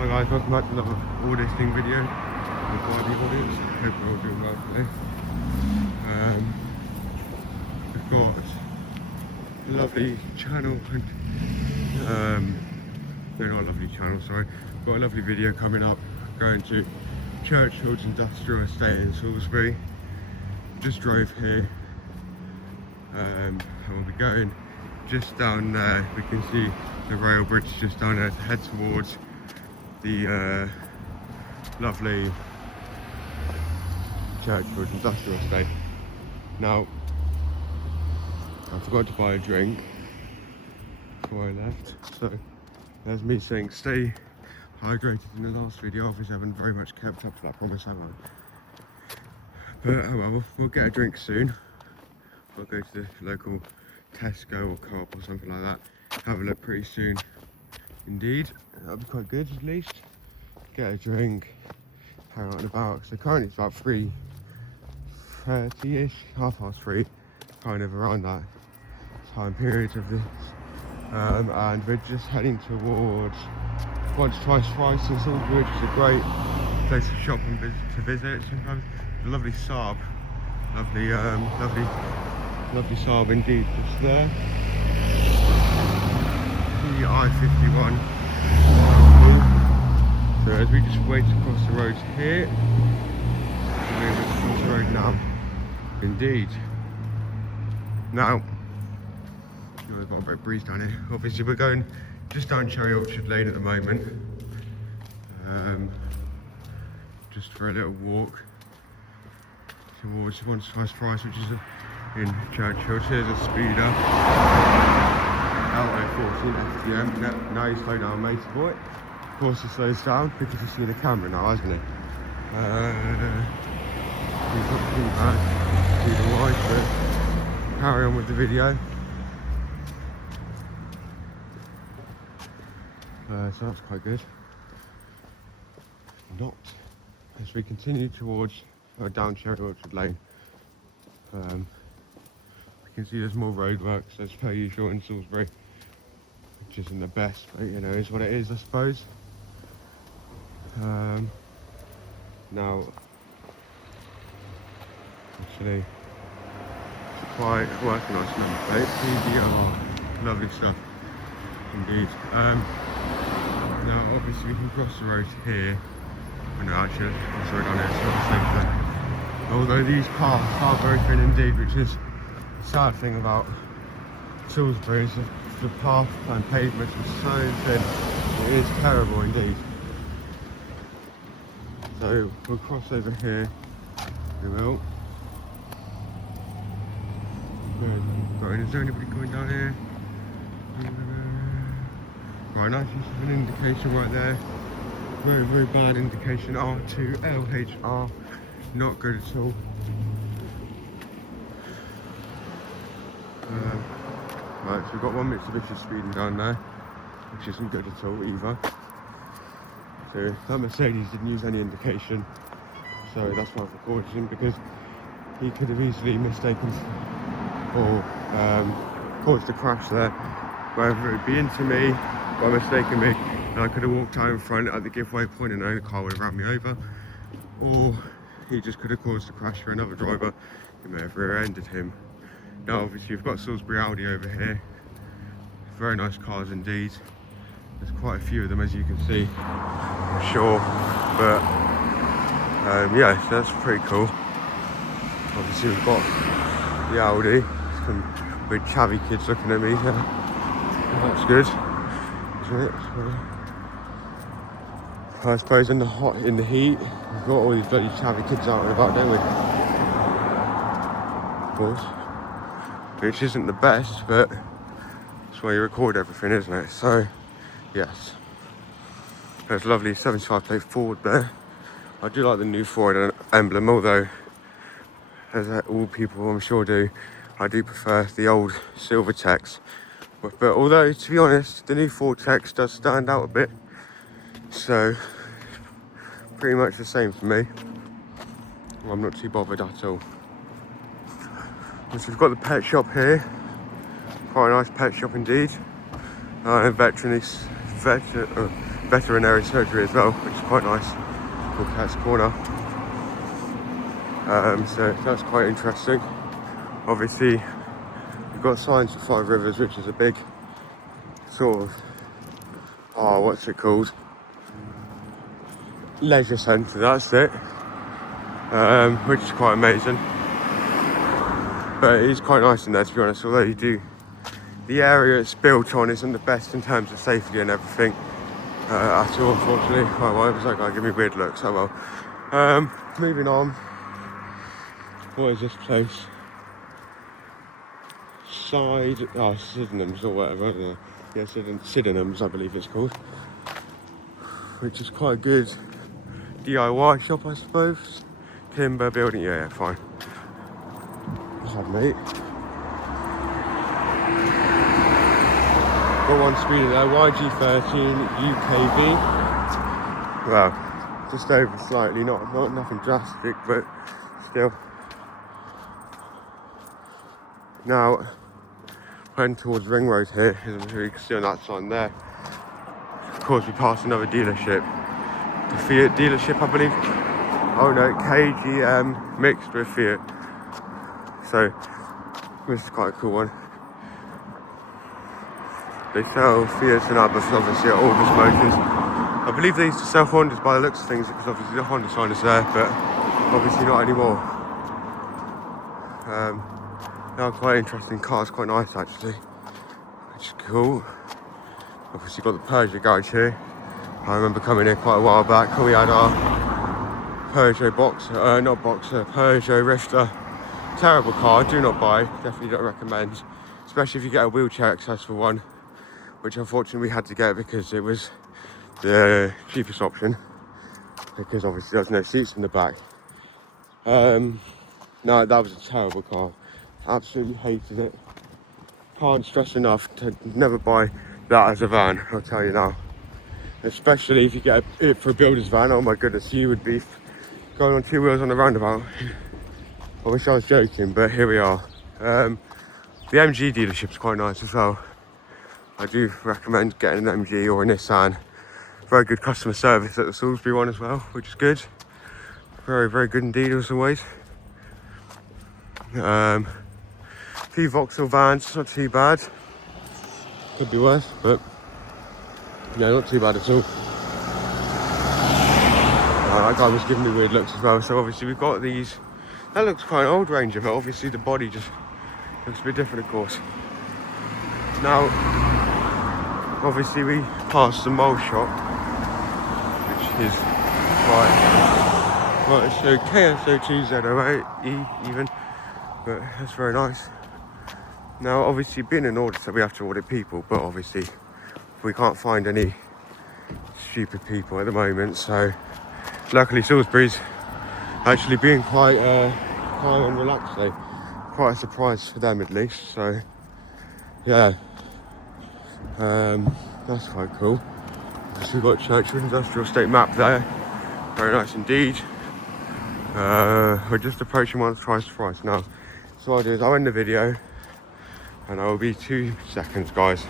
Hi guys, welcome back to another auditing video with the audience. Hope you're all doing well today. We've got a lovely channel and no, not a lovely channel, sorry. We've got a lovely video coming up going to Churchfields Industrial Estate in Salisbury. Just drove here and we'll be going just down there. We can see the rail bridge just down there to head towards the lovely Churchfields Industrial Estate. Now, I forgot to buy a drink before I left, so there's me saying stay hydrated in the last video. Obviously I haven't very much kept up to that promise, have I? But oh well, we'll get a drink soon. I'll go to the local Tesco or Co-op or something like that. Have a look pretty soon indeed. That'll be quite good at least. Get a drink, hang out and about. So currently it's about 3:30ish, 3:30, kind of around that time period of this. And we're just heading towards Once Twice Thrice in Salisbury, which is a great place to shop and to visit sometimes. A lovely Saab, lovely Saab indeed, just there. The I-51. So as we just wait to cross the road here, we're able to cross the road now. Indeed. Now, we've got a bit of breeze down here. Obviously we're going just down Cherry Orchard Lane at the moment. Just for a little walk towards Once Twice Thrice, which is in Churchfields. Here's a speeder. LA14 FTM. Yep, now you slow down, matey boy. Of course he slows down because he's seen the camera now, hasn't he? He's not too bad. He's alright, but carry on with the video. So that's quite good. Not as we continue towards down Cherry Orchard Lane. We can see there's more roadworks as per usual in Salisbury, which isn't the best, but you know, is what it is, I suppose. Now, actually, it's quite working on some number plate. PDR, lovely stuff, indeed. Now, obviously, we can cross the road here. Oh, no, actually, cross the road down here, it's not the same thing. Although these paths are very thin indeed, which is the sad thing about Salisbury, is the path and pavements are so thin. It is terrible indeed. So we'll cross over here. We will. Right, is there anybody going down here? Right, nice use of an indication right there. Very, very bad indication. R2 LHR. Not good at all. Right, so we've got one Mitsubishi speeding down there, which isn't good at all either. So that Mercedes didn't use any indication, so that's why I've recorded him, because he could have easily mistaken or caused a crash there, whether it be into me or mistaken me, and I could have walked out in front at the giveaway point and the car would have ran me over, or he just could have caused a crash for another driver. He may have rear-ended him. Now obviously you've got Salisbury Audi over here. Very nice cars indeed. There's quite a few of them, as you can see. Sure, but yeah, so that's pretty cool. Obviously we've got the Audi. Some weird chavvy kids looking at me. That's good, isn't it? I suppose in the heat, we've got all these bloody chavvy kids out and about, don't we? Of course. Which isn't the best, but that's why you record everything, isn't it? So, yes. There's a lovely 75 plate Ford there. I do like the new Ford emblem, although, as all people I'm sure do, I do prefer the old silver text. But although, to be honest, the new Ford text does stand out a bit. So, pretty much the same for me. Well, I'm not too bothered at all. So we've got the pet shop here. Quite a nice pet shop indeed. veterinary surgery as well, which is quite nice. Called Cat's Corner. So that's quite interesting. Obviously, we've got signs for Five Rivers, which is a big sort of, what's it called? Leisure centre, that's it. Which is quite amazing. But it is quite nice in there, to be honest, although the area it's built on isn't the best in terms of safety and everything at all, unfortunately. Oh, well, it was that guy giving me weird looks, oh well. Moving on. What is this place? Sydenhams or whatever, I don't know. Yeah, Sydenhams, I believe it's called. Which is quite a good DIY shop, I suppose. Timber building, yeah, fine. Hi, mate. Got one speed there, YG13 UKV. Well, just over slightly, not nothing drastic, but still. Now, heading towards Ring Road here, as you can see on that sign there. Of course, we passed another dealership. The Fiat dealership, I believe. Oh no, KGM mixed with Fiat. So, this is quite a cool one. They sell Fiats and others, obviously, at August Motors. I believe they used to sell Hondas by the looks of things, because obviously the Honda sign is there, but obviously not anymore. Now, quite interesting cars, quite nice actually, which is cool. Obviously got the Peugeot garage here. I remember coming here quite a while back when we had our Peugeot Peugeot Rifter. Terrible car, do not buy, definitely don't recommend, especially if you get a wheelchair accessible one, which unfortunately we had to get because it was the cheapest option, because obviously there's no seats in the back. No, that was a terrible car. Absolutely hated it. Can't stress enough to never buy that as a van, I'll tell you now. Especially if you get it for a builder's van, oh my goodness, you would be going on two wheels on the roundabout. I wish I was joking, but here we are. The MG dealership's quite nice as well. I do recommend getting an MG or a Nissan. Very good customer service at the Salisbury one as well, which is good. Very, very good indeed as always. A few Vauxhall vans, not too bad. Could be worse, but no, not too bad at all. That guy was giving me weird looks as well. So obviously we've got these. That looks quite an old Ranger, but obviously the body just looks a bit different, of course. Now, obviously we passed the mole shop, which is right. So KSO2Z08E even, but that's very nice. Now, obviously, being an auditor, we have to audit people, but obviously, we can't find any stupid people at the moment. So, luckily, Salisbury's actually being quite calm and relaxed. So, quite a surprise for them at least. So, yeah, that's quite cool. So we've got Churchfield Industrial Estate map there. Very nice indeed. We're just approaching one price now. So what I'll do is I'll end the video. And I will be 2 seconds, guys.